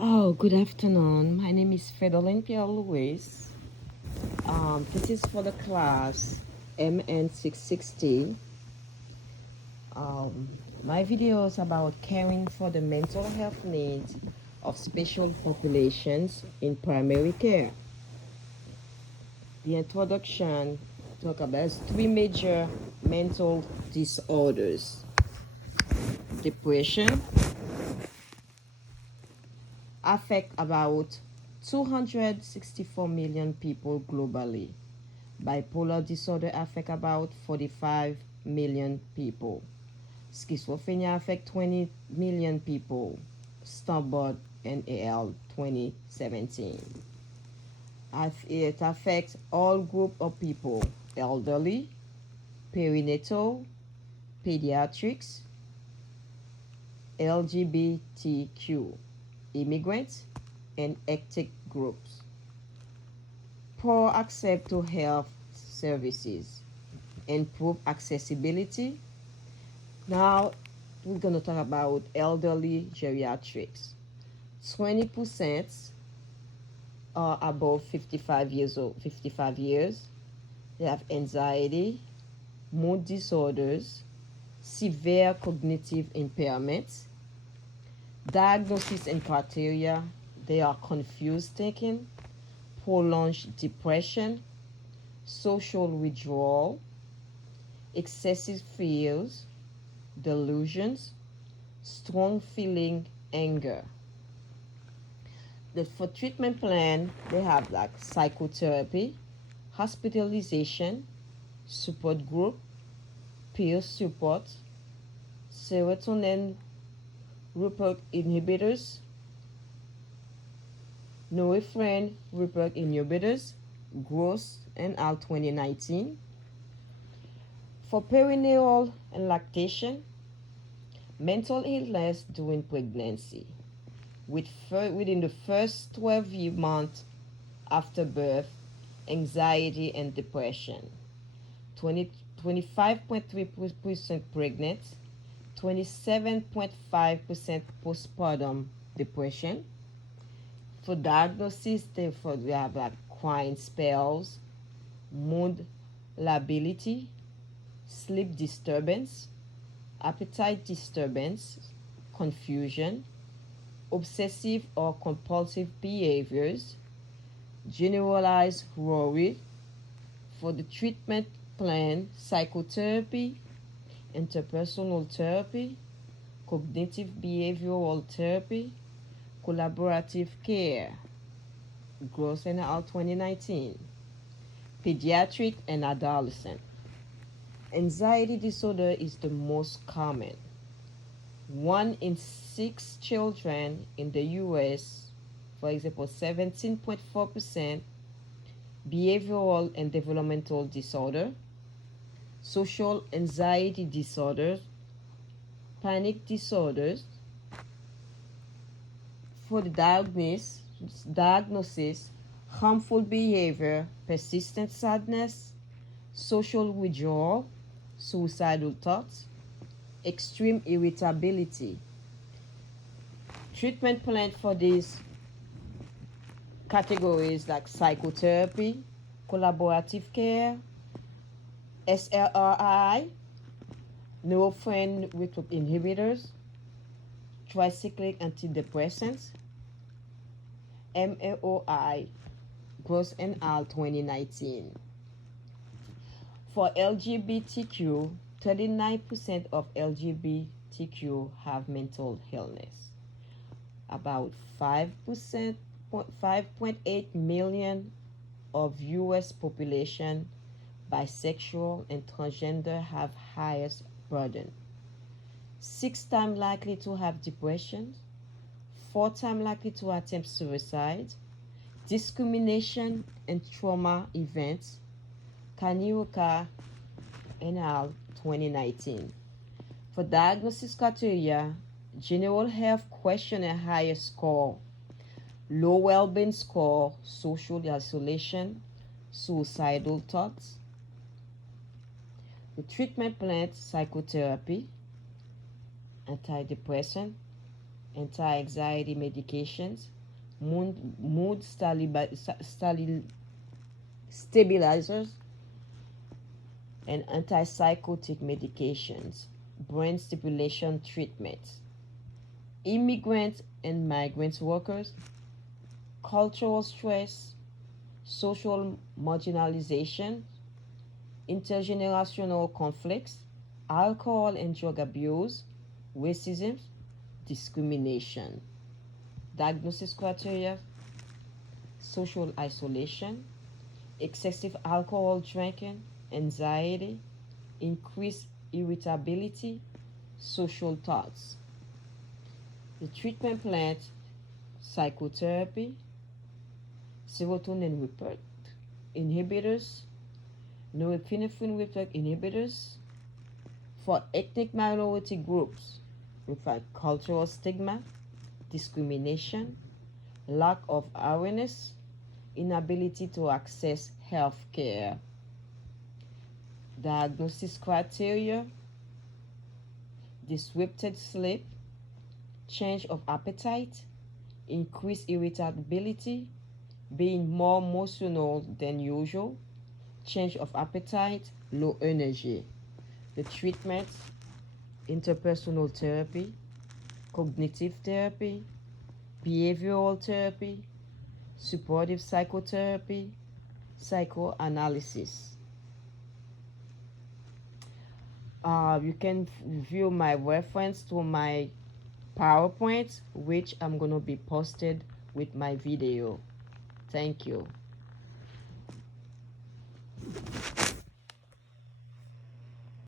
Oh, good afternoon. My name is Fedolin Pierre Louis. This is for the class MN660. Um, my video is about caring for the mental health needs of special populations in primary care. The introduction talk about three major mental disorders: depression, affect about 264 million people globally. Bipolar disorder affect about 45 million people. Schizophrenia affect 20 million people. Stargardt and AL 2017. It affects all group of people: elderly, perinatal, pediatrics, LGBTQ, immigrants, and ethnic groups. Poor access to health services, improve accessibility. Now we're going to talk about elderly geriatrics. 20% are above 55 years old, 55 years. They have anxiety, mood disorders, severe cognitive impairments. Diagnosis and criteria: they are confused thinking, prolonged depression, social withdrawal, excessive fears, delusions, strong feeling, anger. For treatment plan, they have like psychotherapy, hospitalization, support group, peer support, serotonin reuptake inhibitors, norepinephrine reuptake inhibitors, Gross and AL 2019. For perinatal and lactation, mental illness during pregnancy. Within the first 12 months after birth, anxiety and depression. 25.3% pregnant, 27.5% postpartum depression. For diagnosis, we have like crying spells, mood lability, sleep disturbance, appetite disturbance, confusion, obsessive or compulsive behaviors, generalized worry. For the treatment plan, psychotherapy, interpersonal therapy, cognitive behavioral therapy, collaborative care. Gross and Al 2019. Pediatric and adolescent. Anxiety disorder is the most common. 1 in 6 children in the US, for example, 17.4%, behavioral and developmental disorder, social anxiety disorders, panic disorders. For the diagnosis, harmful behavior, persistent sadness, social withdrawal, suicidal thoughts, extreme irritability. Treatment plan for these categories like psychotherapy, collaborative care, SRI, norepinephrine reuptake inhibitors, tricyclic antidepressants, MAOI, Gross and Al 2019. For LGBTQ, 39% of LGBTQ have mental illness. About 5.8 million of US population bisexual and transgender have highest burden. 6 times likely to have depression, 4 times likely to attempt suicide, discrimination and trauma events. Kaniuka et al. 2019. For diagnosis criteria, general health questionnaire higher score, low well-being score, social isolation, suicidal thoughts. The treatment plan: psychotherapy, antidepressant, anti-anxiety medications, mood stabilizers, and antipsychotic medications, brain stimulation treatments. Immigrant and migrant workers, cultural stress, social marginalization, intergenerational conflicts, alcohol and drug abuse, racism, discrimination. Diagnosis criteria: social isolation, excessive alcohol drinking, anxiety, increased irritability, social thoughts. The treatment plan: psychotherapy, serotonin reuptake inhibitors, norepinephrine reuptake inhibitors. For ethnic minority groups, we find cultural stigma, discrimination, lack of awareness, inability to access health care. Diagnosis criteria: disrupted sleep, change of appetite, increased irritability, being more emotional than usual, change of appetite, low energy. The treatments: interpersonal therapy, cognitive therapy, behavioral therapy, supportive psychotherapy, psychoanalysis. You can view my reference to my PowerPoint, which I'm going to be posted with my video. Thank you.